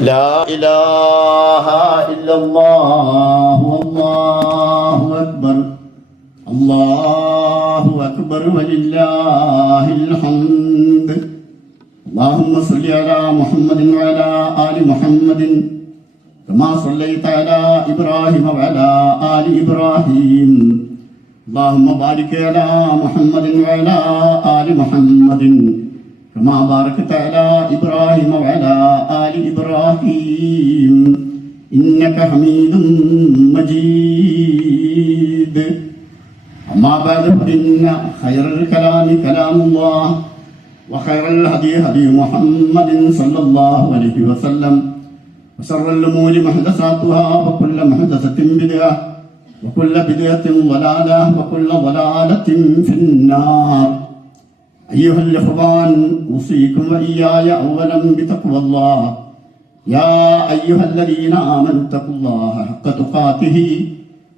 لا إله إلا الله والله أكبر الله أكبر ولله الحمد اللهم صل على محمد وعلى آل محمد كما صليت على إبراهيم وعلى آل إبراهيم اللهم بارك على محمد وعلى آل محمد كما باركت على إبراهيم وعلى آل إبراهيم إنك حميد مجيد أما بعد فإن خير الكلام كلام الله وخير الهدي هدي محمد صلى الله عليه وسلم وشر الأمور محدثاتها وكل محدثة بدعة وكل بدعة ضلالة وكل ضلالة في النار أيها الإخوان أوصيكم وإياي أولا بتقوى الله يا أيها الذين آمنوا اتقوا الله حق تقاته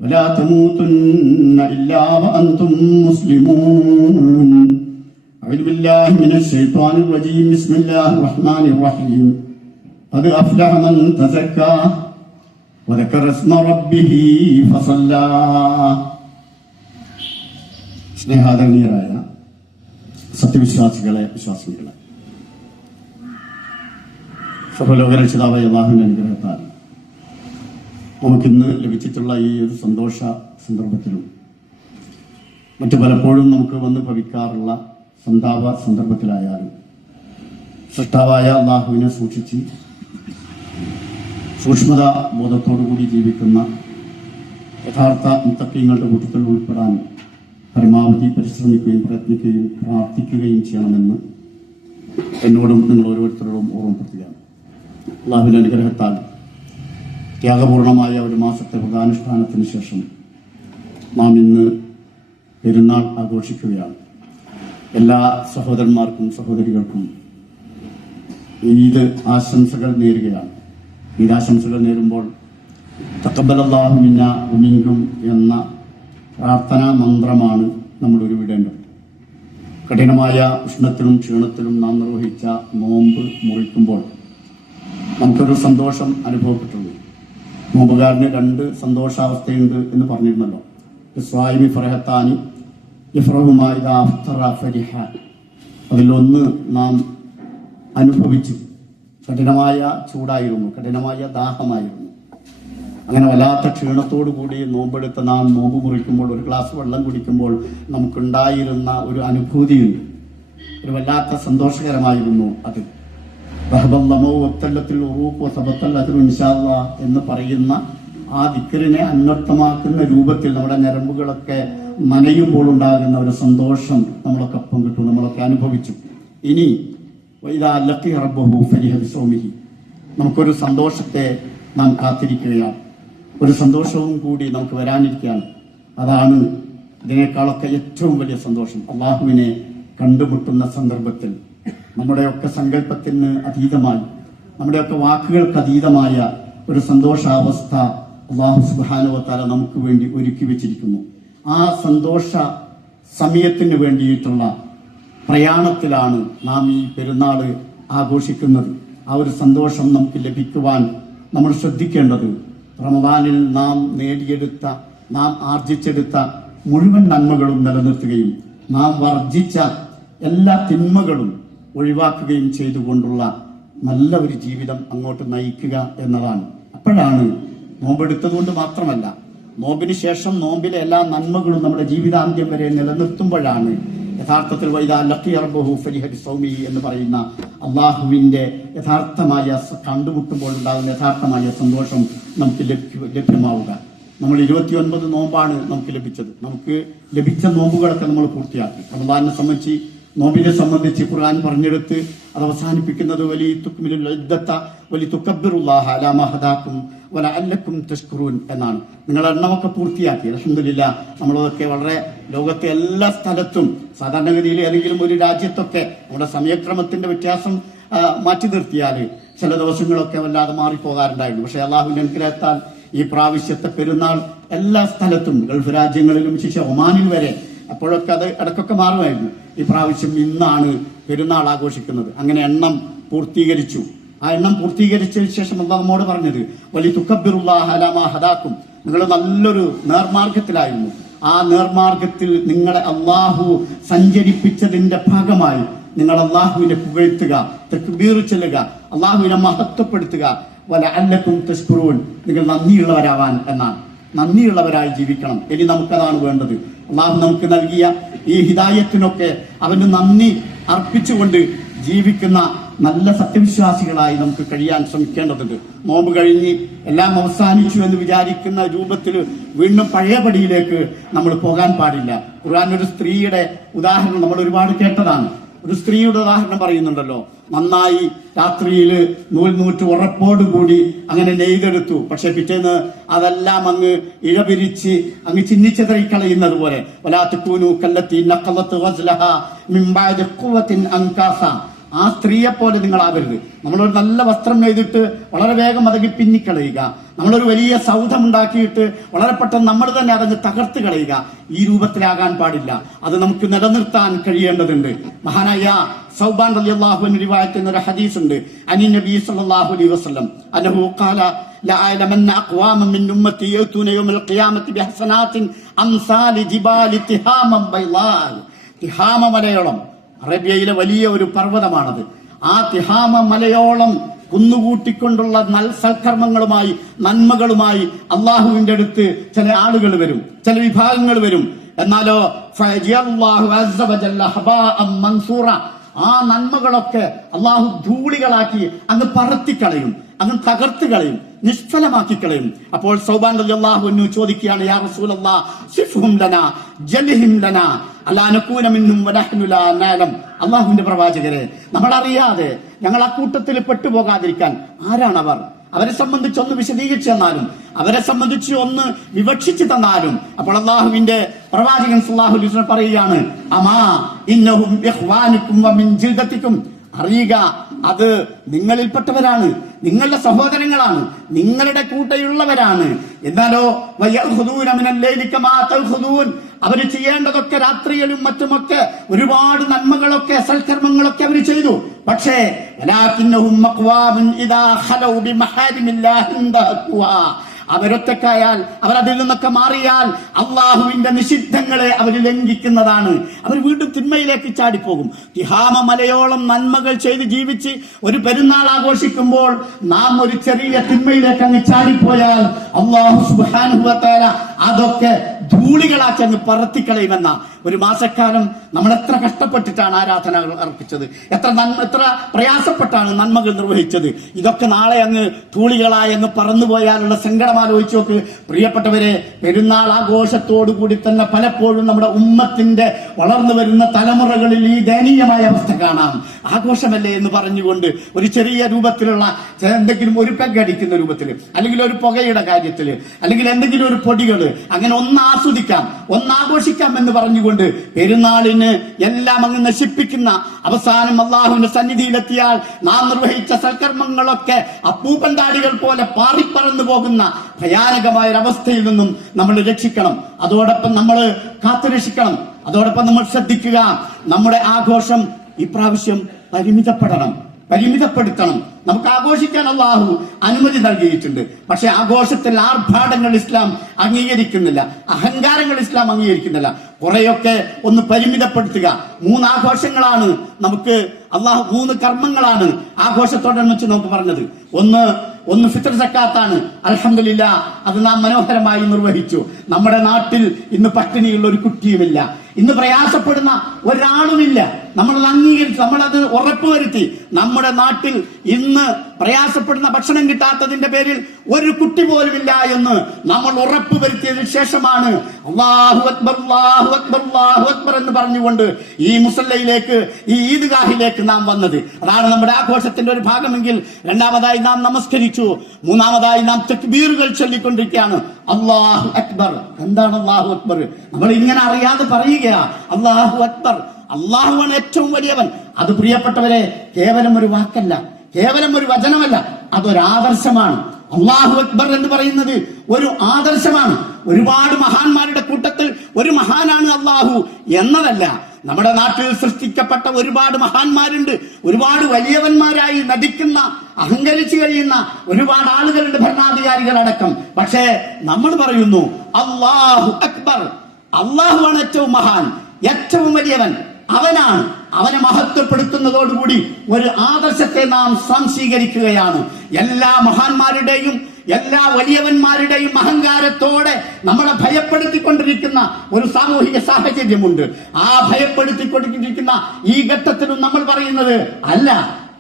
ولا تموتن إلا وأنتم مسلمون أعوذ بالله من الشيطان الرجيم بسم الله الرحمن الرحيم قد أفلح من تزكى وذكر اسم ربه فصلى സ്നേഹാദരണീയരായ സത്യവിശ്വാസികളെ വിശ്വാസികളെ. സർവലോകരക്ഷിതാവായ അള്ളാഹുവിന്റെ അനുഗ്രഹത്താൽ നമുക്കിന്ന് ലഭിച്ചിട്ടുള്ള ഈ ഒരു സന്തോഷ സന്ദർഭത്തിലും മറ്റു പലപ്പോഴും നമുക്ക് വന്ന് ഭവിക്കാറുള്ള സന്താപ സന്ദർഭത്തിലായാലും സൃഷ്ടാവായ അള്ളാഹുവിനെ സൂക്ഷിച്ച് സൂക്ഷ്മത ബോധത്തോടു കൂടി ജീവിക്കുന്ന യഥാർത്ഥ മുത്തക്കീങ്ങളുടെ കൂട്ടത്തിൽ ഉൾപ്പെടാൻ പരമാവധി പരിശ്രമിക്കുകയും പ്രയത്നിക്കുകയും പ്രാർത്ഥിക്കുകയും ചെയ്യണമെന്ന് എന്നോടും നിങ്ങൾ ഓരോരുത്തരോടും ഓർമ്മപ്പെടുത്തുകയാണ്. അള്ളാഹുവിന്റെ അനുഗ്രഹത്താൽ ത്യാഗപൂർണമായ ഒരു മാസത്തെ വ്രതാനുഷ്ഠാനത്തിന് ശേഷം നാം ഇന്ന് പെരുന്നാൾ ആഘോഷിക്കുകയാണ്. എല്ലാ സഹോദരന്മാർക്കും സഹോദരികൾക്കും ഈദ് ആശംസകൾ നേരുകയാണ്. ആശംസകൾ നേരുമ്പോൾ തക്കബലല്ലാഹുമിന്ന ഉമിങ്കും എന്ന പ്രാർത്ഥനാ മന്ത്രമാണ് നമ്മൾ ഉരുവിടേണ്ടത് കഠിനമായ ഉഷ്ണത്തിലും ക്ഷീണത്തിലും നാം നിർവഹിച്ച നോമ്പ് മുറിക്കുമ്പോൾ നമുക്കൊരു സന്തോഷം അനുഭവപ്പെട്ടുള്ളൂ. നോമ്പുകാരന് രണ്ട് സന്തോഷാവസ്ഥയുണ്ട് എന്ന് പറഞ്ഞിരുന്നല്ലോ. സ്വാമി ഫറഹത്താനി ഇഫ്രഹുമായി അതിലൊന്ന് നാം അനുഭവിച്ചു. കഠിനമായ ചൂടായിരുന്നു കഠിനമായ ദാഹമായിരുന്നു. അങ്ങനെ വല്ലാത്ത ക്ഷീണത്തോടു കൂടി നോമ്പെടുത്ത് നാം നോമ്പ് മുറിക്കുമ്പോൾ ഒരു ഗ്ലാസ് വെള്ളം കുടിക്കുമ്പോൾ നമുക്കുണ്ടായിരുന്ന ഒരു അനുഭൂതിയുണ്ട് ഒരു വല്ലാത്ത സന്തോഷകരമായിരുന്നു അത്. ബഹബന്ധമോ ഒത്തല്ലത്തിൽ ഉറൂപ്പോ സബത്തല്ലത്തിൽ ഇൻഷാല്ല എന്ന് പറയുന്ന ആ ദിക്കറിനെ അന്വർത്ഥമാക്കുന്ന രൂപത്തിൽ നമ്മുടെ ഞരമ്പുകളൊക്കെ നനയുമ്പോൾ ഉണ്ടാകുന്ന ഒരു സന്തോഷം നമ്മളൊക്കെ പങ്കിട്ടു നമ്മളൊക്കെ അനുഭവിച്ചു. ഇനി ഇതാ ലക്കി റബ്ബഹു ഫരിഹ സോമിഹി. നമുക്കൊരു സന്തോഷത്തെ നാം കാത്തിരിക്കുകയാണ്. ഒരു സന്തോഷവും കൂടി നമുക്ക് വരാനിരിക്കുകയാണ്. അതാണ് ഇതിനേക്കാളൊക്കെ ഏറ്റവും വലിയ സന്തോഷം. അള്ളാഹുവിനെ കണ്ടുമുട്ടുന്ന സന്ദർഭത്തിൽ നമ്മുടെയൊക്കെ സങ്കല്പത്തിന് അതീതമായി നമ്മുടെയൊക്കെ വാക്കുകൾക്ക് അതീതമായ ഒരു സന്തോഷാവസ്ഥ അള്ളാഹു സുബാനുവത്താല നമുക്ക് വേണ്ടി ഒരുക്കി വെച്ചിരിക്കുന്നു. ആ സന്തോഷ സമയത്തിന് വേണ്ടിയിട്ടുള്ള പ്രയാണത്തിലാണ് നാം ഈ പെരുന്നാൾ ആഘോഷിക്കുന്നത്. ആ ഒരു സന്തോഷം നമുക്ക് ലഭിക്കുവാൻ നമ്മൾ ശ്രദ്ധിക്കേണ്ടത് റമദാനിൽ നാം നേടിയെടുത്ത നാം ആർജിച്ചെടുത്ത മുഴുവൻ നന്മകളും നിലനിർത്തുകയും നാം വർജിച്ച എല്ലാ തിന്മകളും ഒഴിവാക്കുകയും ചെയ്തുകൊണ്ടുള്ള നല്ല ഒരു ജീവിതം അങ്ങോട്ട് നയിക്കുക എന്നതാണ്. അപ്പോഴാണ് നോമ്പെടുത്തതുകൊണ്ട് മാത്രമല്ല നോമ്പിന് ശേഷം നോമ്പിലെ എല്ലാ നന്മകളും നമ്മുടെ ജീവിതാന്ത്യം വരെ നിലനിർത്തുമ്പോഴാണ് യഥാർത്ഥത്തിൽ എന്ന് പറയുന്ന അള്ളാഹുവിന്റെ യഥാർത്ഥമായ കണ്ടുമുട്ടുമ്പോൾ ഉണ്ടാകുന്ന യഥാർത്ഥമായ സന്തോഷം നമുക്ക് ലഭ്യ- ലഭ്യമാവുക. നമ്മൾ ഇരുപത്തിയൊൻപത് നോമ്പാണ് നമുക്ക് ലഭിച്ചത്. നമുക്ക് ലഭിച്ച നോമ്പുകളൊക്കെ നമ്മൾ പൂർത്തിയാക്കി. റമദാനെ സംബന്ധിച്ച് നോമ്പിനെ സംബന്ധിച്ച് ഖുർആൻ പറഞ്ഞെടുത്ത് അത് അവസാനിപ്പിക്കുന്നത് വലിയ തുക്മിലുൽ ഇദ്ദത്ത വലിയ തുക്കബിറുല്ലാഹ അലാ മഹദാക്കും വല അല്ലക്കും തഷ്കുറൂൻ എന്നാണ്. നിങ്ങൾ എണ്ണമൊക്കെ പൂർത്തിയാക്കി. അലഹമില്ല നമ്മളൊക്കെ വളരെ ലോകത്തെ എല്ലാ സ്ഥലത്തും സാധാരണഗതിയിൽ ഏതെങ്കിലും ഒരു രാജ്യത്തൊക്കെ നമ്മുടെ സമയക്രമത്തിന്റെ വ്യത്യാസം മാറ്റി നിർത്തിയാൽ ചില ദിവസങ്ങളൊക്കെ വല്ലാതെ മാറിപ്പോകാറുണ്ടായിരുന്നു. പക്ഷെ അള്ളാഹുവിന്റെ അനുഗ്രഹത്താൽ ഈ പ്രാവശ്യത്തെ പെരുന്നാൾ എല്ലാ സ്ഥലത്തും ഗൾഫ് രാജ്യങ്ങളിലും ശിക്ഷ ഒമാനിൽ വരെ അപ്പോഴൊക്കെ അത് ഇടയ്ക്കൊക്കെ മാറുമായിരുന്നു. ഈ പ്രാവശ്യം ഇന്നാണ് പെരുന്നാൾ ആഘോഷിക്കുന്നത്. അങ്ങനെ എണ്ണം പൂർത്തീകരിച്ചു. ആ എണ്ണം പൂർത്തീകരിച്ചതിന് ശേഷം അള്ളാഹ് നമ്മോട് പറഞ്ഞത് വലിയ തുക്കബിറുല്ലാഹ അലാമ ഹദാക്കും. നിങ്ങൾ നല്ലൊരു നേർമാർഗത്തിലായിരുന്നു. ആ നേർമാർഗത്തിൽ നിങ്ങളെ അള്ളാഹു സഞ്ചരിപ്പിച്ചതിന്റെ ഭാഗമായി നിങ്ങൾ അള്ളാഹുവിനെ പുകഴ്ത്തുക തെക്കുബീർ ചെല്ലുക അള്ളാഹുവിനെ മഹത്വപ്പെടുത്തുക. വല അല്ലക്കും തെസ്കുറുവൻ നിങ്ങൾ നന്ദിയുള്ളവരാവാൻ എന്നാണ്. നന്ദിയുള്ളവരായി ജീവിക്കണം. ഇനി നമുക്കതാണ് വേണ്ടത്. അള്ളാഹു നമുക്ക് നൽകിയ ഈ ഹിതായത്തിനൊക്കെ അവന് നന്ദി അർപ്പിച്ചുകൊണ്ട് ജീവിക്കുന്ന നല്ല സത്യവിശ്വാസികളായി നമുക്ക് കഴിയാൻ ശ്രമിക്കേണ്ടതുണ്ട്. നോമ്പ് കഴിഞ്ഞ് എല്ലാം അവസാനിച്ചു എന്ന് വിചാരിക്കുന്ന രൂപത്തിൽ വീണ്ടും പഴയപടിയിലേക്ക് നമ്മൾ പോകാൻ പാടില്ല. ഖുർആൻ ഒരു സ്ത്രീയുടെ ഉദാഹരണം നമ്മൾ ഒരുപാട് കേട്ടതാണ്. ഒരു സ്ത്രീയുടെ ഉദാഹരണം പറയുന്നുണ്ടല്ലോ. നന്നായി രാത്രിയിൽ നൂൽ നൂറ്റ് ഉറപ്പോടുകൂടി അങ്ങനെ നെയ്തെടുത്തു. പക്ഷെ പിറ്റേന്ന് അതെല്ലാം അങ്ങ് ഇഴപിരിച്ച് അങ്ങ് ചിഹ്നിച്ചതായി കളയുന്നത് പോലെ വലാത്തുക്കൂനു കല്ലത്തി നക്കലത്ത് വസ്ലഹ ഖുവത്തിൻ അങ്കാസ ആ സ്ത്രീയെ പോലെ നിങ്ങൾ ആവരുത് നമ്മളൊരു നല്ല വസ്ത്രം നെയ്തിട്ട് വളരെ വേഗം അതങ്ങി പിന്നിക്കളയുക നമ്മളൊരു വലിയ സൗധം ഉണ്ടാക്കിയിട്ട് വളരെ പെട്ടെന്ന് നമ്മൾ തന്നെ അതങ്ങ് തകർത്ത് കളയുക ഈ രൂപത്തിലാകാൻ പാടില്ല അത് നമുക്ക് നിലനിർത്താൻ കഴിയേണ്ടതുണ്ട് മഹാനായ സൗബാൻ റളിയല്ലാഹു റിവായത്ത് എന്നൊരു ഹദീസ് ഉണ്ട് അനി നബി സല്ലല്ലാഹു അലൈഹി വസല്ലം അനഹു ഖാല لأعلمن أقواما من أمتي يأتون يوم القيامة بحسنات أمثال جبال تهاما بيضاء തിഹാമ മലയോളം അറേബ്യയിലെ വലിയ ഒരു പർവതമാണത്. ആ തിഹാമ മലയോളം കുന്നുകൂട്ടിക്കൊണ്ടുള്ള നൽ സൽക്കർമ്മങ്ങളുമായി നന്മകളുമായി അള്ളാഹുവിന്റെ അടുത്ത് ചില ആളുകൾ വരും ചില വിഭാഗങ്ങൾ വരും. എന്നാലോ മൻസൂറ. ആ നന്മകളൊക്കെ അള്ളാഹു ധൂളികളാക്കി അങ്ങ് പറത്തിക്കളയും അങ്ങ് തകർത്ത് കളയും നിഷ്ഫലമാക്കി കളയും. അപ്പോൾ സൗബാൻ അള്ളാഹു ചോദിക്കുകയാണ് യാ റസൂലല്ലാ സിഫ്ഹും അള്ളാഹുവിന്റെ പ്രവാചകരെ നമ്മളറിയാതെ ഞങ്ങൾ ആ കൂട്ടത്തിൽ പെട്ടുപോകാതിരിക്കാൻ ആരാണവർ? അവരെ സംബന്ധിച്ച് ഒന്ന് വിശദീകരിച്ചു തന്നാലും അവരെ സംബന്ധിച്ച് ഒന്ന് വിവക്ഷിച്ചു തന്നാലും അപ്പോൾ അള്ളാഹുവിന്റെ പ്രവാചകൻ സുല്ലാഹു പറയുകയാണ് അമാ ഇന്നഹും അറിയുക അത് നിങ്ങളിൽപ്പെട്ടവരാണ്. നിങ്ങളുടെ സഹോദരങ്ങളാണ് നിങ്ങളുടെ കൂട്ടയുള്ളവരാണ് എന്നാലോ അവർ ചെയ്യേണ്ടതൊക്കെ രാത്രിയിലും മറ്റുമൊക്കെ ഒരുപാട് നന്മകളൊക്കെ സൽക്കർമ്മങ്ങളൊക്കെ അവർ ചെയ്തു. പക്ഷേ അവരൊറ്റക്കായാൽ അവർ അതിൽ നിന്നൊക്കെ മാറിയാൽ അള്ളാഹുവിന്റെ നിഷിദ്ധങ്ങളെ അവർ ലംഘിക്കുന്നതാണ്. അവർ വീണ്ടും തിന്മയിലേക്ക് ചാടിപ്പോകും. തിഹാമ മലയോളം നന്മകൾ ചെയ്ത് ജീവിച്ച് ഒരു പെരുന്നാൾ ആഘോഷിക്കുമ്പോൾ നാം ഒരു ചെറിയ തിന്മയിലേക്ക് അങ്ങ് ചാടിപ്പോയാൽ അള്ളാഹു സുബാനുഭവത്തേല അതൊക്കെ ധൂളികളാക്കി അങ്ങ് പറത്തിക്കളയുമെന്ന. ഒരു മാസക്കാലം നമ്മൾ എത്ര കഷ്ടപ്പെട്ടിട്ടാണ് ആരാധനകൾ അർപ്പിച്ചത്? എത്ര നന്മ എത്ര പ്രയാസപ്പെട്ടാണ് നന്മകൾ നിർവഹിച്ചത്? ഇതൊക്കെ നാളെ അങ്ങ് തൂളികളായി അങ്ങ് പറന്നുപോയാലുള്ള സങ്കടം ആലോചിച്ച് നോക്ക്. പ്രിയപ്പെട്ടവരെ പെരുന്നാൾ ആഘോഷത്തോടു കൂടി തന്നെ പലപ്പോഴും നമ്മുടെ ഉമ്മത്തിന്റെ വളർന്നു വരുന്ന തലമുറകളിൽ ഈ ദയനീയമായ അവസ്ഥ കാണാം. ആഘോഷമല്ലേ എന്ന് പറഞ്ഞുകൊണ്ട് ഒരു ചെറിയ രൂപത്തിലുള്ള എന്തെങ്കിലും ഒരു പെഗ് അടിക്കുന്ന രൂപത്തിൽ അല്ലെങ്കിൽ ഒരു പുകയുടെ കാര്യത്തിൽ അല്ലെങ്കിൽ എന്തെങ്കിലും ഒരു പൊടികൾ അങ്ങനെ ഒന്ന് ആസ്വദിക്കാം ഒന്ന് ആഘോഷിക്കാം എന്ന് പറഞ്ഞുകൊണ്ട് പെരുന്നാളിന് എല്ലാം അങ്ങ് നശിപ്പിക്കുന്ന അവസാനം അള്ളാഹുവിന്റെ സന്നിധിയിലെത്തിയാൽ നാം നിർവഹിച്ച സൽക്കർമ്മങ്ങളൊക്കെ അപ്പൂപ്പന്താടികൾ പോലെ പാറിപ്പറന്നു പോകുന്ന ഭയാനകമായ ഒരു അവസ്ഥയിൽ നിന്നും നമ്മൾ രക്ഷിക്കണം. അതോടൊപ്പം നമ്മൾ കാത്തുരക്ഷിക്കണം. അതോടൊപ്പം നമ്മൾ ശ്രദ്ധിക്കുക. നമ്മുടെ ആഘോഷം ഇപ്രാവശ്യം പരിമിതപ്പെടണം. പരിമിതപ്പെടുത്തണം. നമുക്ക് ആഘോഷിക്കാൻ അള്ളാഹു അനുമതി നൽകിയിട്ടുണ്ട്. പക്ഷെ ആഘോഷത്തിൽ ആർഭാടങ്ങൾ ഇസ്ലാം അംഗീകരിക്കുന്നില്ല. അഹങ്കാരങ്ങൾ ഇസ്ലാം അംഗീകരിക്കുന്നില്ല. കുറെയൊക്കെ ഒന്ന് പരിമിതപ്പെടുത്തുക. മൂന്ന് ആഘോഷങ്ങളാണ് നമുക്ക് അള്ളാഹു മൂന്ന് കർമ്മങ്ങളാണ് ആഘോഷത്തോടനുബന്ധിച്ച് നമുക്ക് പറഞ്ഞത്. ഒന്ന് ഒന്ന് ഫിത്തർ സക്കാത്താണ്. അലഹമില്ല അത് നാം മനോഹരമായി നിർവഹിച്ചു. നമ്മുടെ നാട്ടിൽ ഇന്ന് പട്ടിണിയുള്ള ഒരു കുട്ടിയുമില്ല. ഇന്ന് പ്രയാസപ്പെടുന്ന ഒരാളുമില്ല. നമ്മൾ അംഗീകരിച്ചു. നമ്മളത് ഉറപ്പുവരുത്തി. നമ്മുടെ നാട്ടിൽ ഇന്ന് പ്രയാസപ്പെടുന്ന ഭക്ഷണം കിട്ടാത്തതിന്റെ പേരിൽ ഒരു കുട്ടി പോലുമില്ല എന്ന് നമ്മൾ ഉറപ്പ് വരുത്തിയതിനു ശേഷമാണ് അക്ബർ അക്ബർ അക്ബർ എന്ന് പറഞ്ഞുകൊണ്ട് ഈ മുസല്ലയിലേക്ക് ഈ ഈദ്ഗാഹിലേക്ക് നാം വന്നത്. അതാണ് നമ്മുടെ ആഘോഷത്തിന്റെ ഒരു ഭാഗമെങ്കിൽ രണ്ടാമതായി നാം നമസ്കരിച്ചു. മൂന്നാമതായി നാം തെക്ബീറുകൾ ചൊല്ലിക്കൊണ്ടിരിക്കുകയാണ്. അള്ളാഹു അക്ബർ. എന്താണ് അള്ളാഹു അക്ബർ? നമ്മൾ ഇങ്ങനെ അറിയാതെ പറയുക അള്ളാഹു അക്ബർ. അള്ളാഹുവാണ് ഏറ്റവും വലിയവൻ. അത് പ്രിയപ്പെട്ടവരെ കേവലം ഒരു വാക്കല്ല. കേവലം ഒരു വചനമല്ല അതൊരാദർശമാണ് അള്ളാഹു അക്ബർ എന്ന് പറയുന്നത് ഒരു ആദർശമാണ്. ഒരുപാട് മഹാന്മാരുടെ കൂട്ടത്തിൽ ഒരു മഹാനാണ് അള്ളാഹു എന്നതല്ല. നമ്മുടെ നാട്ടിൽ സൃഷ്ടിക്കപ്പെട്ട ഒരുപാട് മഹാന്മാരുണ്ട്. ഒരുപാട് വലിയവന്മാരായി നടിക്കുന്ന അഹങ്കരിച്ചു കഴിയുന്ന ഒരുപാട് ആളുകളുണ്ട് ഭരണാധികാരികളടക്കം. പക്ഷേ നമ്മൾ പറയുന്നു അള്ളാഹു അക്ബർ. അള്ളാഹുവാണ് ഏറ്റവും മഹാൻ ഏറ്റവും വലിയവൻ. അവനാണ്. അവനെ മഹത്വപ്പെടുത്തുന്നതോടുകൂടി ഒരു ആദർശത്തെ നാം സംശീകരിക്കുകയാണ് എല്ലാ മഹാന്മാരുടെയും എല്ലാ വലിയവന്മാരുടെയും അഹങ്കാരത്തോടെ നമ്മളെ ഭയപ്പെടുത്തിക്കൊണ്ടിരിക്കുന്ന ഒരു സാമൂഹിക സാഹചര്യമുണ്ട്. ആ ഭയപ്പെടുത്തിക്കൊണ്ടിരിക്കുന്ന ഈ ഘട്ടത്തിലും നമ്മൾ പറയുന്നത് അല്ല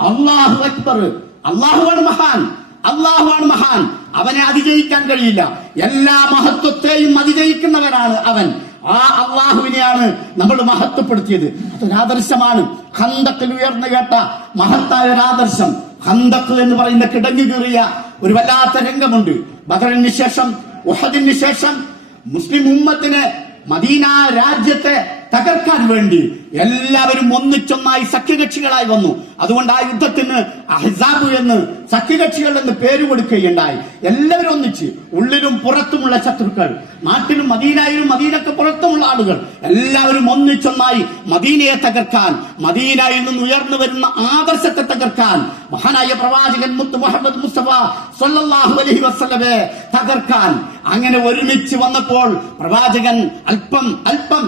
അള്ളാഹു അക്ബർ അള്ളാഹുവാണ് മഹാൻ അള്ളാഹുവാണ് മഹാൻ. അവനെ അതിജയിക്കാൻ കഴിയില്ല. എല്ലാ മഹത്വത്തെയും അതിജയിക്കുന്നവനാണ് അവൻ. ആ അള്ളാഹുവിനെയാണ് നമ്മൾ മഹത്വപ്പെടുത്തിയത്. അതൊരാദർശമാണ് ഹന്തക്കിൽ ഉയർന്നു കേട്ട മഹത്തായ ഒരു ആദർശം. ഹന്തക്ക് എന്ന് പറയുന്ന കിടങ്ങു കീറിയ ഒരു വല്ലാത്ത രംഗമുണ്ട്. ബദറിന് ശേഷം ഉഹദിന് ശേഷം മുസ്ലിം ഉമ്മത്തിന് മദീന രാജ്യത്തെ തകർക്കാൻ വേണ്ടി എല്ലാവരും ഒന്നിച്ചൊന്നായി സഖ്യകക്ഷികളായി വന്നു. അതുകൊണ്ട് ആ യുദ്ധത്തിന് അഹിസാബ് എന്ന് സഖ്യകക്ഷികൾ എന്ന് പേര് കൊടുക്കുകയുണ്ടായി. എല്ലാവരും ഒന്നിച്ച് ഉള്ളിലും പുറത്തുമുള്ള ശത്രുക്കൾ നാട്ടിലും മദീനയിലും മദീനക്ക് പുറത്തുമുള്ള ആളുകൾ എല്ലാവരും ഒന്നിച്ചൊന്നായി മദീനയെ തകർക്കാൻ മദീനയിൽ നിന്ന് ഉയർന്നു വരുന്ന ആദർശത്തെ തകർക്കാൻ മഹാനായ പ്രവാചകൻ മുത്ത് മുഹമ്മദ് മുസ്തഫ സല്ലല്ലാഹു അലൈഹി തകർക്കാൻ അങ്ങനെ ഒരുമിച്ച് വന്നപ്പോൾ പ്രവാചകൻ അല്പം അല്പം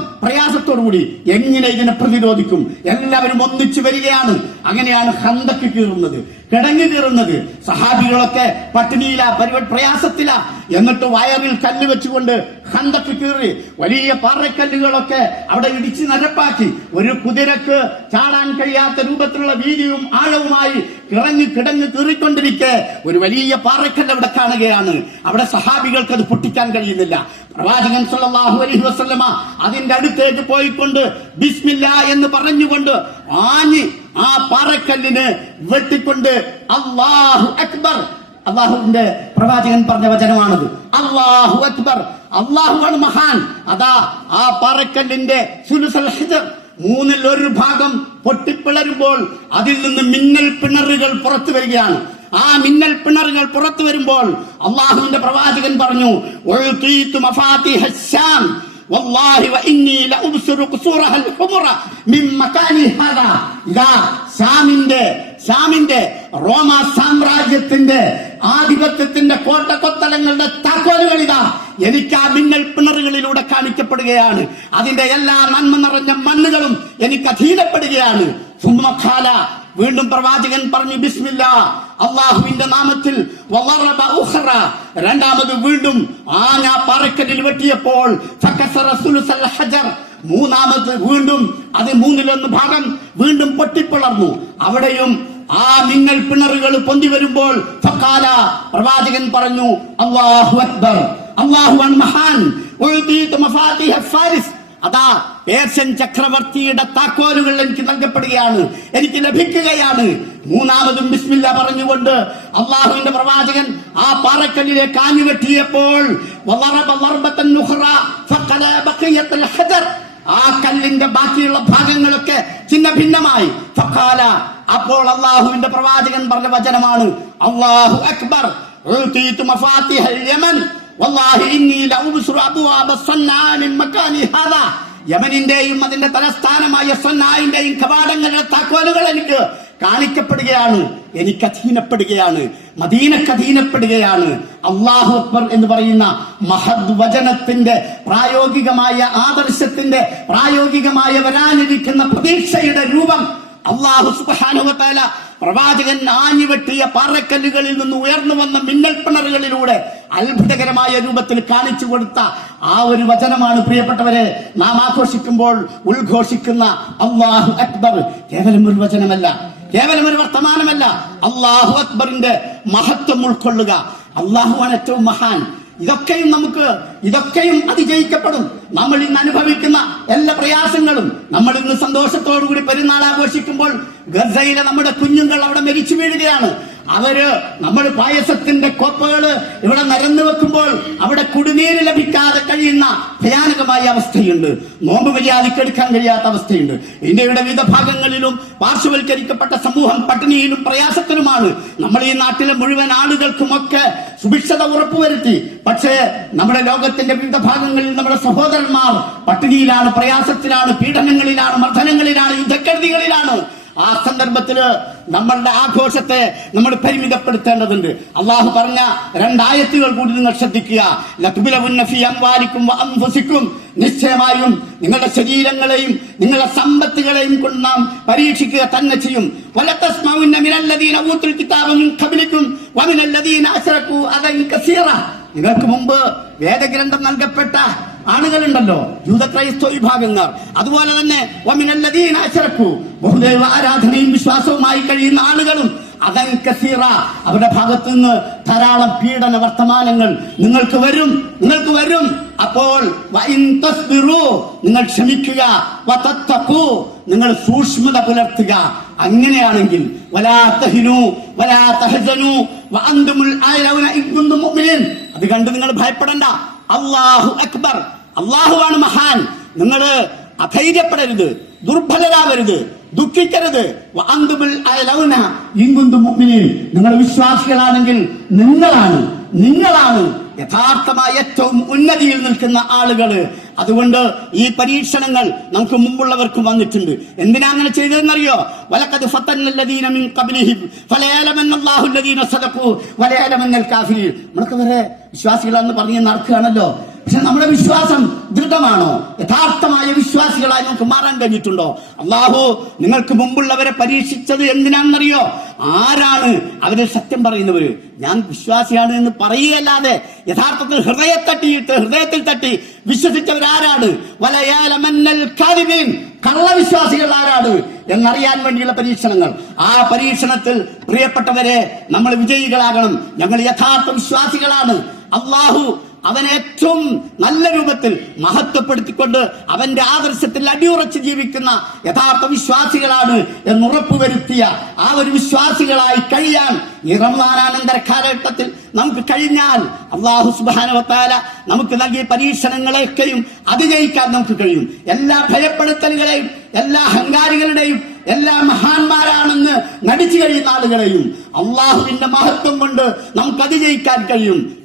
പ്രയാസത്തോടുകൂടി എങ്ങനെ ഇതിനെ പ്രതിരോധിക്കും? എല്ലാവരും ഒന്നിച്ചു വരികയാണ്. അങ്ങനെയാണ് ഹന്തക്ക് കീറുന്നത്. കിടങ്ങി കീറുന്നത് സഹാബികളൊക്കെ പട്ടിണിയില പരിവ പ്രയാസത്തില. എന്നിട്ട് വയറിൽ കല്ല് വെച്ചുകൊണ്ട് ഹന്തക്ക് കീറി വലിയ പാറക്കല്ലുകളൊക്കെ അവിടെ ഇടിച്ച് നരപ്പാക്കി. ഒരു കുതിരക്ക് ചാടാൻ കഴിയാത്ത രൂപത്തിലുള്ള വീതിയും ആഴവുമായി കിറങ്ങി കിടങ്ങ് കീറിക്കൊണ്ടിരിക്കെ ഒരു വലിയ പാറക്കല്ല് അവിടെ കാണുകയാണ്. അവിടെ സഹാബികൾക്ക് അത് പൊട്ടിക്കാൻ കഴിയുന്നില്ല. പ്രവാചകൻ സല്ലല്ലാഹു അലൈഹി വസല്ലമ അതിന്റെ അടുത്തേക്ക് പോയിക്കൊണ്ട് ബിസ്മില്ല എന്ന് പറഞ്ഞുകൊണ്ട് ആഞ്ഞ് ആ പാറക്കല്ലിന് വെട്ടിക്കൊണ്ട് അള്ളാഹു അക്ബർ അള്ളാഹുവിന്റെ പ്രവാചകൻ പറഞ്ഞ വചനമാണത്. അള്ളാഹു അക്ബർ അള്ളാഹുവാണ് മഹാൻ. അതാ ആ പാറക്കല്ലിന്റെ മൂന്നിൽ ഒരു ഭാഗം പൊട്ടിപ്പിളരുമ്പോൾ അതിൽ നിന്ന് മിന്നൽ പിണറുകൾ പുറത്തു വരികയാണ്. ആ മിന്നൽ പിണറുകൾ പുറത്തു വരുമ്പോൾ അള്ളാഹുവിന്റെ പ്രവാചകൻ പറഞ്ഞു والله واني لابصر قصورها الحمر من مكان هذا ഇതാ ഷാമിന്റെ ഷാമിന്റെ റോമ സാമ്രാജ്യത്തിന്റെ ആധിപത്യത്തിന്റെ കോട്ടക്കൊത്തലങ്ങളുടെ താക്കോലുകൾ ഇതാ എനിക്ക് ആ മിന്നൽ പിണറുകളിലൂടെ കാണിക്കപ്പെടുകയാണ് അതിന്റെ എല്ലാ നന്മ നിറഞ്ഞ മണ്ണുകളും എനിക്ക് അധീനപ്പെടുകയാണ് സുമ്മഖാല വീണ്ടും പ്രവാചകൻ പറഞ്ഞു ബിസ്മില്ല അള്ളാഹുവിന്റെ നാമത്തിൽ. രണ്ടാമത് വീണ്ടും ആഞ്ഞ പാറക്കല്ലിൽ വെട്ടിയപ്പോൾ. മൂന്നാമത് വീണ്ടും അത് മൂന്നിലൊന്ന് ഭാഗം വീണ്ടും പൊട്ടിപ്പിളർന്നു അവിടെയും ആ നിങ്ങൾ പിണറുകൾ പൊന്തി വരുമ്പോൾ പ്രവാചകൻ പറഞ്ഞു അള്ളാഹു അക്ബർ അള്ളാഹു മഹാൻ അതാ പേർഷ്യൻ ചക്രവർത്തിയുടെ താക്കോലുകൾ എനിക്ക് നൽകപ്പെടുകയാണ്. എനിക്ക് ലഭിക്കുകയാണ്. മൂന്നാമതും ബിസ്മില്ല പറഞ്ഞുകൊണ്ട് അള്ളാഹുവിന്റെ പ്രവാചകൻ ആ പാറക്കല്ലിലെ കാഞ്ഞു വെട്ടിയപ്പോൾ വളറബ ളർബത്തൻ ഉഖ്റ ഫഖല ബഖിയത്തുൽ ഹജർ. ആ കല്ലിന്റെ ബാക്കിയുള്ള ഭാഗങ്ങളൊക്കെ ചിന്ന ഭിന്നമായി അപ്പോൾ അള്ളാഹുവിന്റെ പ്രവാചകൻ പറഞ്ഞ വചനമാണ് അള്ളാഹു അക്ബർ യമൻ വല്ലാഹി ഇന്നി അബ്വാബ സന്നാ മിൻ മക്കാനി ഹാദാ. യമനിന്റെയും അതിന്റെ തലസ്ഥാനമായ സന്നായിന്റെയും കവാടങ്ങളുടെ താക്കോലുകൾ എനിക്ക് കാണിക്കപ്പെടുകയാണ്. എനിക്ക് അധീനപ്പെടുകയാണ്. മദീനക്ക് അധീനപ്പെടുകയാണ്. അള്ളാഹു അക്ബർ എന്ന് പറയുന്ന മഹദ് വചനത്തിന്റെ പ്രായോഗികമായ ആദർശത്തിന്റെ പ്രായോഗികമായ വരാനിരിക്കുന്ന പ്രതീക്ഷയുടെ രൂപം അള്ളാഹു സുബാനുവത്താല പ്രവാചകൻ ആഞ്ഞുവെട്ടിയ പാറക്കല്ലുകളിൽ നിന്ന് ഉയർന്നു വന്ന മിന്നൽ പിണറുകളിലൂടെ അത്ഭുതകരമായ രൂപത്തിൽ കാണിച്ചു കൊടുത്ത ആ ഒരു വചനമാണ് പ്രിയപ്പെട്ടവരെ നാം ആഘോഷിക്കുമ്പോൾ ഉദ്ഘോഷിക്കുന്ന അള്ളാഹു അക്ബർ. കേവലം ഒരു വചനമല്ല കേവലം ഒരു വർത്തമാനമല്ല. അള്ളാഹു അക്ബറിന്റെ മഹത്വം ഉൾക്കൊള്ളുക. അള്ളാഹുവാണ് ഏറ്റവും മഹാൻ. ഇതൊക്കെയും നമുക്ക് ഇതൊക്കെയും അതിജയിക്കപ്പെടും. നമ്മൾ ഇന്ന് അനുഭവിക്കുന്ന എല്ലാ പ്രയാസങ്ങളും നമ്മൾ ഇന്ന് സന്തോഷത്തോടുകൂടി പെരുന്നാൾ ആഘോഷിക്കുമ്പോൾ ഗസയിലെ നമ്മുടെ കുഞ്ഞുങ്ങൾ അവിടെ മരിച്ചു വീഴുകയാണ്. അവർ നമ്മൾ പായസത്തിന്റെ കോപ്പകൾ ഇവിടെ നിരന്നു വെക്കുമ്പോൾ അവിടെ കുടിനീര് ലഭിക്കാതെ കഴിയുന്ന ഭയാനകമായ അവസ്ഥയുണ്ട്. നോമ്പ് മര്യാദക്കെടുക്കാൻ കഴിയാത്ത അവസ്ഥയുണ്ട്. ഇന്ത്യയുടെ വിവിധ ഭാഗങ്ങളിലും പാർശ്വവൽക്കരിക്കപ്പെട്ട സമൂഹം പട്ടിണിയിലും പ്രയാസത്തിലുമാണ്. നമ്മൾ ഈ നാട്ടിലെ മുഴുവൻ ആളുകൾക്കുമൊക്കെ സുഭിക്ഷത ഉറപ്പുവരുത്തി. പക്ഷേ നമ്മുടെ ലോകത്തിന്റെ വിവിധ ഭാഗങ്ങളിൽ നമ്മുടെ സഹോദരന്മാർ പട്ടിണിയിലാണ് പ്രയാസത്തിലാണ് പീഡനങ്ങളിലാണ് മർദ്ദനങ്ങളിലാണ് യുദ്ധക്കെടുതികളിലാണ്. ആ സന്ദർഭത്തിൽ നമ്മളുടെ ആഘോഷത്തെ നമ്മൾ പരിമിതപ്പെടുത്തേണ്ടതുണ്ട്. അള്ളാഹു പറഞ്ഞ രണ്ടായത്തുകൾ കൂടി നിങ്ങൾ ശ്രദ്ധിക്കുക. നിശ്ചയമായും നിങ്ങളുടെ ശരീരങ്ങളെയും നിങ്ങളുടെ സമ്പത്തുകളെയും കൊണ്ട് നാം പരീക്ഷിക്കുക തന്നെ ചെയ്യും. നിങ്ങൾക്ക് മുമ്പ് വേദഗ്രന്ഥം നൽകപ്പെട്ട ആളുകളുണ്ടല്ലോ ജൂത ക്രൈസ്തവ വിഭാഗങ്ങൾ. അതുപോലെ തന്നെ ബഹുദൈവ ആരാധനയും വിശ്വാസവുമായി കഴിയുന്ന ആളുകളും അതൻ കസീറ. അവരുടെ ഭാഗത്തു നിന്ന് ധാരാളം പീഡന വർത്തമാനങ്ങൾ നിങ്ങൾക്ക് വരും നിങ്ങൾക്ക് വരും. അപ്പോൾ നിങ്ങൾ ക്ഷമിക്കുക. നിങ്ങൾ സൂക്ഷ്മത പുലർത്തുക. അങ്ങനെയാണെങ്കിൽ അത് കണ്ട് നിങ്ങൾ ഭയപ്പെടണ്ട. അള്ളാഹു അക്ബർ. അള്ളാഹുവാണ് മഹാൻ. നിങ്ങൾ അധൈര്യപ്പെടരുത് ദുർബലരാവരുത് ദുഃഖിക്കരുത്. നിങ്ങൾ വിശ്വാസികളാണെങ്കിൽ നിങ്ങളാണ് നിങ്ങളാണ് യഥാർത്ഥമായ ഏറ്റവും ഉന്നതിയിൽ നിൽക്കുന്ന ആളുകൾ അതുകൊണ്ട് ഈ പരീക്ഷണങ്ങൾ നമുക്ക് മുമ്പുള്ളവർക്ക് വന്നിട്ടുണ്ട്. എന്തിനാ അങ്ങനെ ചെയ്തതെന്നറിയോ? വലക്കത് നമ്മളൊക്കെ വരെ വിശ്വാസികളാണെന്ന് പറഞ്ഞ് നടക്കുകയാണല്ലോ. പക്ഷെ നമ്മുടെ വിശ്വാസം ദൃഢമാണോ? യഥാർത്ഥമായ വിശ്വാസികളായി നമുക്ക് മാറാൻ കഴിഞ്ഞിട്ടുണ്ടോ? അള്ളാഹു നിങ്ങൾക്ക് മുമ്പുള്ളവരെ പരീക്ഷിച്ചത് എന്തിനാണെന്നറിയോ? ആരാണ് അവരെ സത്യം പറയുന്നവര്? ഞാൻ വിശ്വാസിയാണ് എന്ന് പറയുകയല്ലാതെ യഥാർത്ഥത്തിൽ ഹൃദയെ തട്ടിയിട്ട് ഹൃദയത്തിൽ തട്ടി വിശ്വസിച്ചവരാരാണ്? വലയാലമന്നൽ കാദിബീൻ. കള്ളവിശ്വാസികൾ ആരാണ്? എന്നറിയാൻ വേണ്ടിയുള്ള പരീക്ഷണങ്ങൾ. ആ പരീക്ഷണത്തിൽ പ്രിയപ്പെട്ടവരെ നമ്മൾ വിജയികളാകണം. ഞങ്ങൾ യഥാർത്ഥ വിശ്വാസികളാണ്. അള്ളാഹു അവൻ ഏറ്റവും നല്ല രൂപത്തിൽ മഹത്വപ്പെടുത്തിക്കൊണ്ട് അവന്റെ ആദർശത്തിൽ അടിയുറച്ച് ജീവിക്കുന്ന യഥാർത്ഥ വിശ്വാസികളാണ് എന്ന് ഉറപ്പുവരുത്തിയ ആ ഒരു വിശ്വാസികളായി കഴിയാൻ ഈ കാലഘട്ടത്തിൽ നമുക്ക് കഴിഞ്ഞാൽ അള്ളാഹു സുബാനവത്താല നമുക്ക് നൽകിയ പരീക്ഷണങ്ങളെയൊക്കെയും അതിജയിക്കാൻ നമുക്ക് കഴിയും. എല്ലാ ഭയപ്പെടുത്തലുകളെയും എല്ലാ അഹങ്കാരികളുടെയും എല്ലാ മഹാന്മാരാണെന്ന് നടിച്ചു കഴിയുന്ന ആളുകളെയും അള്ളാഹുവിന്റെ മഹത്വം കൊണ്ട് നമുക്ക് അതിജയിക്കാൻ കഴിയും.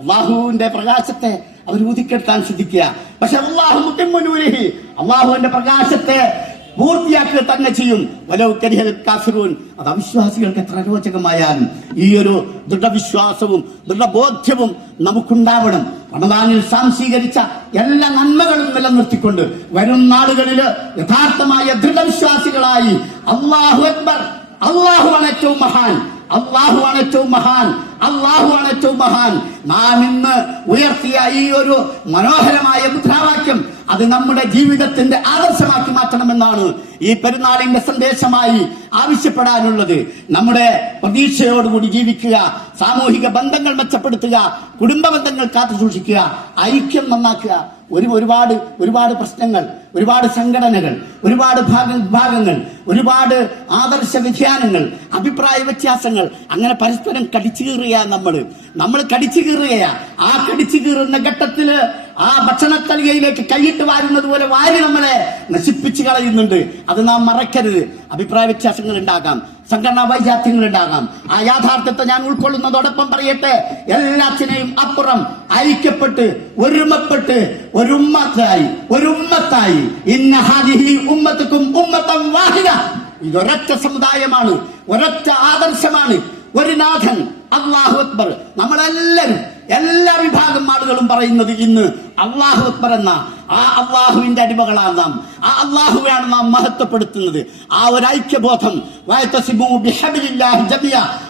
അള്ളാഹുവിന്റെ പ്രകാശത്തെ അവർ ഊതിക്കെടുത്താൻ ശ്രദ്ധിക്കുക. പക്ഷെ അള്ളാഹു മുത്തിമുനൂരഹി അള്ളാഹുവിന്റെ പ്രകാശത്തെ പൂർത്തിയാക്കുക തന്നെ ചെയ്യും. വലവ് കരിഹൽ കാഫിറൂൻ. അത് അവിശ്വാസികൾക്ക് എത്ര രോചകമായാലും ഈ ഒരു ദൃഢവിശ്വാസവും ദൃഢബോധ്യവും നമുക്കുണ്ടാവണം. റമദാനിൽ സാംശീകരിച്ച എല്ലാ നന്മകളും നിലനിർത്തിക്കൊണ്ട് വരും നാളുകളിൽ യഥാർത്ഥമായ ദൃഢവിശ്വാസികളായി അള്ളാഹു അക്ബർ അള്ളാഹുവാണ് ഏറ്റവും മഹാൻ. അള്ളാഹുവാണ് ഏറ്റവും മഹാൻ അള്ളാഹുവാണ് ഏറ്റവും മഹാൻ. നാം ഇന്ന് ഉയർത്തിയ ഈ ഒരു മനോഹരമായ മുദ്രാവാക്യം അത് നമ്മുടെ ജീവിതത്തിന്റെ ആദർശമാക്കി മാറ്റണമെന്നാണ് ഈ പെരുന്നാളിന്റെ സന്ദേശമായി ആവശ്യപ്പെടാനുള്ളത്. നമ്മുടെ പ്രതീക്ഷയോടുകൂടി ജീവിക്കുക സാമൂഹിക ബന്ധങ്ങൾ മെച്ചപ്പെടുത്തുക കുടുംബ ബന്ധങ്ങൾ കാത്തു സൂക്ഷിക്കുക ഐക്യം നന്നാക്കുക. ഒരു ഒരുപാട് ഒരുപാട് പ്രശ്നങ്ങൾ ഒരുപാട് സംഘടനകൾ ഒരുപാട് ഭാഗ വിഭാഗങ്ങൾ ഒരുപാട് ആദർശ വ്യതിയാനങ്ങൾ അഭിപ്രായ വ്യത്യാസങ്ങൾ അങ്ങനെ പരസ്പരം കടിച്ചു കീറുക നമ്മൾ നമ്മൾ കടിച്ചു കീറുകയാ ആ കടിച്ചു കീറുന്ന ഘട്ടത്തിൽ ആ ഭക്ഷണത്തലികയിലേക്ക് കൈയിട്ട് വാരുന്നത് പോലെ വാരി നമ്മളെ നശിപ്പിച്ചു കളയുന്നുണ്ട്. അത് നാം മറക്കരുത്. അഭിപ്രായ വ്യത്യാസങ്ങൾ ഉണ്ടാകാം. സംഘടനാ വൈജാത്യങ്ങൾ ഉണ്ടാകാം. ആ യാഥാർത്ഥ്യത്തെ ഞാൻ ഉൾക്കൊള്ളുന്നതോടൊപ്പം പറയട്ടെ. എല്ലാത്തിനെയും അപ്പുറം ഐക്യപ്പെട്ട് ഒരുമപ്പെട്ട് ഒരുമ്മത്തായി ഒരുമ്മത്തായി ഇന്ന ഹാദിഹി ഉമ്മത്തുക്കും ഉമ്മത്തം വാഹിദ. ഇതൊരൊറ്റ സമുദായമാണ്. ഒരൊറ്റ ആദർശമാണ്. ഒരു നാഥൻ അള്ളാഹു അക്ബർ. നമ്മളെല്ലാവരും എല്ലാ വിഭാഗം ആളുകളും പറയുന്നത് ഇന്ന് അള്ളാഹു അക്ബർ എന്ന ആ അള്ളാഹുവിന്റെ അടിമകളാണ് നാം ആ അള്ളാഹുവാണ് നാം മഹത്വപ്പെടുത്തുന്നത്. ആ ഒരു ഐക്യബോധം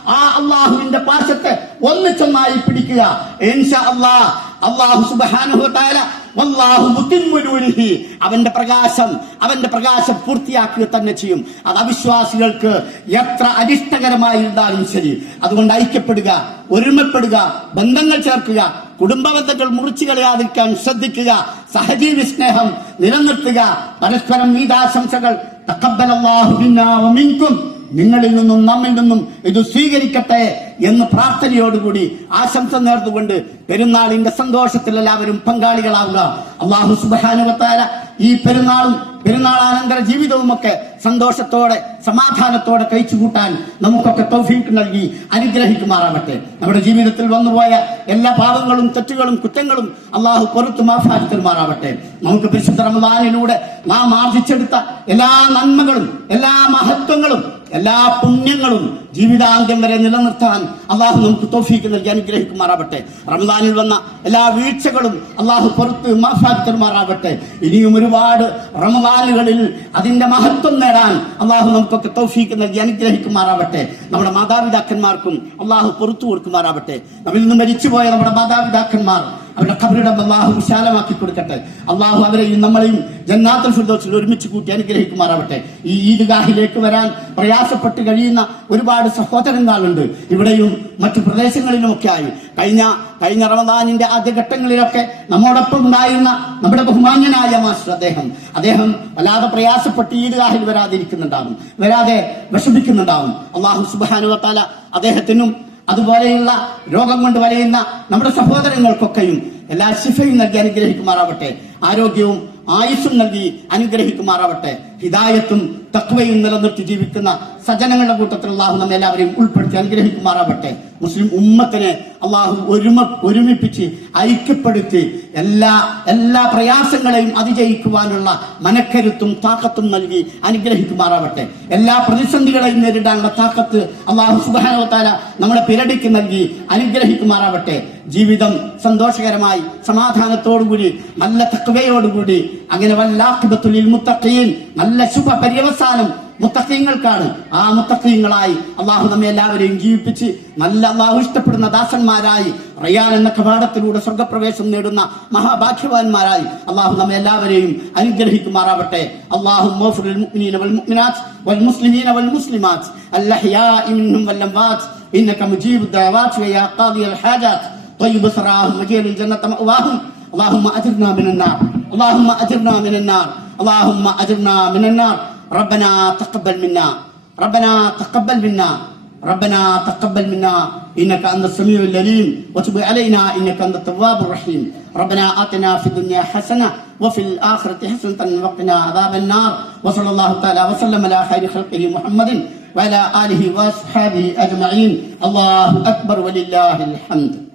ആ അള്ളാഹുവിന്റെ പാശത്തെ ഒന്നിച്ചൊന്നായി പിടിക്കുക. ഇൻഷാ അള്ളാഹു നൂരിഹി അവന്റെ പ്രകാശം അവന്റെ പ്രകാശം പൂർത്തിയാക്കുക തന്നെ ചെയ്യും. അത് അവിശ്വാസികൾക്ക് എത്ര അരിഷ്ടകരമായിരുന്നാലും ശരി. അതുകൊണ്ട് ഐക്യപ്പെടുക ഒരുമപ്പെടുക ബന്ധങ്ങൾ ചേർക്കുക കുടുംബ ബന്ധങ്ങൾ മുറിച്ചു കളയാതിരിക്കാൻ ശ്രദ്ധിക്കുക സഹജീവി സ്നേഹം നിലനിർത്തുക പരസ്പരം ഈദാശംസകൾ മിന്നാ വമിൻകും നിങ്ങളിൽ നിന്നും നമ്മിൽ നിന്നും ഇത് സ്വീകരിക്കട്ടെ എന്ന് പ്രാർത്ഥനയോടുകൂടി ആശംസ നേർന്നുകൊണ്ട് പെരുന്നാളിന്റെ സന്തോഷത്തിൽ എല്ലാവരും പങ്കാളികളാവുക. അള്ളാഹു സുബാനുവത്താര ഈ പെരുന്നാളും പെരുന്നാളാനന്തര ജീവിതവും ഒക്കെ സന്തോഷത്തോടെ സമാധാനത്തോടെ കഴിച്ചു കൂട്ടാൻ നമുക്കൊക്കെ തൗഫീക്ക് നൽകി അനുഗ്രഹിക്കുമാറാവട്ടെ. നമ്മുടെ ജീവിതത്തിൽ വന്നുപോയ എല്ലാ പാപങ്ങളും തെറ്റുകളും കുറ്റങ്ങളും അള്ളാഹു പൊറത്തു മാഫാക്കുമാറാവട്ടെ നമുക്ക് പരിശുദ്ധ റമദാനിലൂടെ നാം ആർജിച്ചെടുത്ത എല്ലാ നന്മകളും എല്ലാ മഹത്വങ്ങളും എല്ലാ പുണ്യങ്ങളും ജീവിതാന്ത്യം വരെ നിലനിർത്താൻ അള്ളാഹു നമുക്ക് തോഫീക്ക് നൽകി അനുഗ്രഹിക്കുമാറാവട്ടെ. റമദാനിൽ വന്ന എല്ലാ വീഴ്ചകളും അള്ളാഹു പുറത്ത് മാഫാക്കുമാറാവട്ടെ ഇനിയും ഒരുപാട് റമദാനുകളിൽ അതിന്റെ മഹത്വം നേടാൻ അള്ളാഹു നമുക്കൊക്കെ തോഫീക്ക് നൽകി അനുഗ്രഹിക്കുമാറാവട്ടെ. നമ്മുടെ മാതാപിതാക്കന്മാർക്കും അള്ളാഹു പുറത്തു കൊടുക്കുമാറാവട്ടെ. നമ്മിൽ നിന്ന് മരിച്ചുപോയ നമ്മുടെ മാതാപിതാക്കന്മാർ അവരുടെ കബറിടം അള്ളാഹു വിശാലമാക്കി കൊടുക്കട്ടെ. അള്ളാഹു അവരെയും നമ്മളെയും ജന്നാത്തൽ ഫിർദൗസിൽ ഒരുമിച്ച് കൂട്ടി അനുഗ്രഹിക്കുമാറാവട്ടെ. ഈ ഈദ്ഗാഹിലേക്ക് വരാൻ പ്രയാസപ്പെട്ട് കഴിയുന്ന ഒരുപാട് സഹോദരങ്ങളുണ്ട് ഇവിടെയും മറ്റു പ്രദേശങ്ങളിലുമൊക്കെ ആയി കഴിഞ്ഞ കഴിഞ്ഞ റമദാനിന്റെ ആദ്യഘട്ടങ്ങളിലൊക്കെ നമ്മോടൊപ്പം ഉണ്ടായിരുന്ന നമ്മുടെ ബഹുമാന്യനായ മാസ്റ്റർ അദ്ദേഹം. അദ്ദേഹം വല്ലാതെ പ്രയാസപ്പെട്ട് ഈദ്ഗാഹിൽ വരാതിരിക്കുന്നുണ്ടാകും വരാതെ വിഷമിക്കുന്നുണ്ടാവും. അള്ളാഹു സുബാനുവത്താല അദ്ദേഹത്തിനും അതുപോലെയുള്ള രോഗം കൊണ്ട് വലയുന്ന നമ്മുടെ സഹോദരങ്ങൾക്കൊക്കെയും എല്ലാ ശിഫയും നൽകി അനുഗ്രഹിക്കുമാറാവട്ടെ. ആരോഗ്യവും ആയുസ്സും നൽകി അനുഗ്രഹിക്കുമാറാവട്ടെ. ഹിദായത്തും തക്വയും നിലനിർത്തി ജീവിക്കുന്ന സജനങ്ങളുടെ കൂട്ടത്തിൽ അള്ളാഹു നമ്മെ എല്ലാവരെയും ഉൾപ്പെടുത്തി അനുഗ്രഹിക്കുമാറാവട്ടെ. മുസ്ലിം ഉമ്മത്തിനെ അള്ളാഹു ഒരുമ ഒരുമിപ്പിച്ച് ഐക്യപ്പെടുത്തി എല്ലാ എല്ലാ പ്രയാസങ്ങളെയും അതിജയിക്കുവാനുള്ള മനക്കരുത്തും താക്കത്തും നൽകി അനുഗ്രഹിക്കുമാറാവട്ടെ. എല്ലാ പ്രതിസന്ധികളെയും നേരിടാനുള്ള താക്കത്ത് അള്ളാഹു സുബാനവത്താല നമ്മുടെ പിരടിക്ക് നൽകി അനുഗ്രഹിക്കുമാറാവട്ടെ. ജീവിതം സന്തോഷകരമായി സമാധാനത്തോടുകൂടി നല്ല തക്കവയോടുകൂടി അങ്ങനെ വല്ലാഖിബത്തുലിൽ മുത്തഖീൻ നല്ല ശുഭ പര്യവസാനം മുത്തഖീങ്ങൾക്കാണ് ആ മുത്തഖീങ്ങളായി അള്ളാഹു നമ്മെ എല്ലാവരെയും ജീവിപ്പിച്ച് നല്ല അള്ളാഹു ഇഷ്ടപ്പെടുന്ന ദാസന്മാരായി റയാൻ എന്ന കവാടത്തിലൂടെ സ്വർഗപ്രവേശം നേടുന്ന മഹാഭാഗ്യവാന്മാരായി അള്ളാഹു നമ്മെ എല്ലാവരെയും അനുഗ്രഹിക്കുമാറാവട്ടെ അള്ളാഹു والمسلمين والمسلمات الأحياء منهم والأموات إنك مجيب الدعوات ويا قاضي الحاجات طيب سراهم مجيل الجنة مأواهم اللهم أجرنا من النار اللهم أجرنا من النار اللهم أجرنا من النار. ربنا تقبل منا. ربنا تقبل منا. ربنا تقبل منا. إنك أنت السميع العليم. وتب علينا. إنك أنت التواب الرحيم. ربنا آتنا في الدنيا حسنة وفي الآخرة حسنة وقنا عذاب النار. وصلى الله تعالى وسلم على خير خلقه محمد وعلى آله وأصحابه أجمعين. الله أكبر ولله الحمد.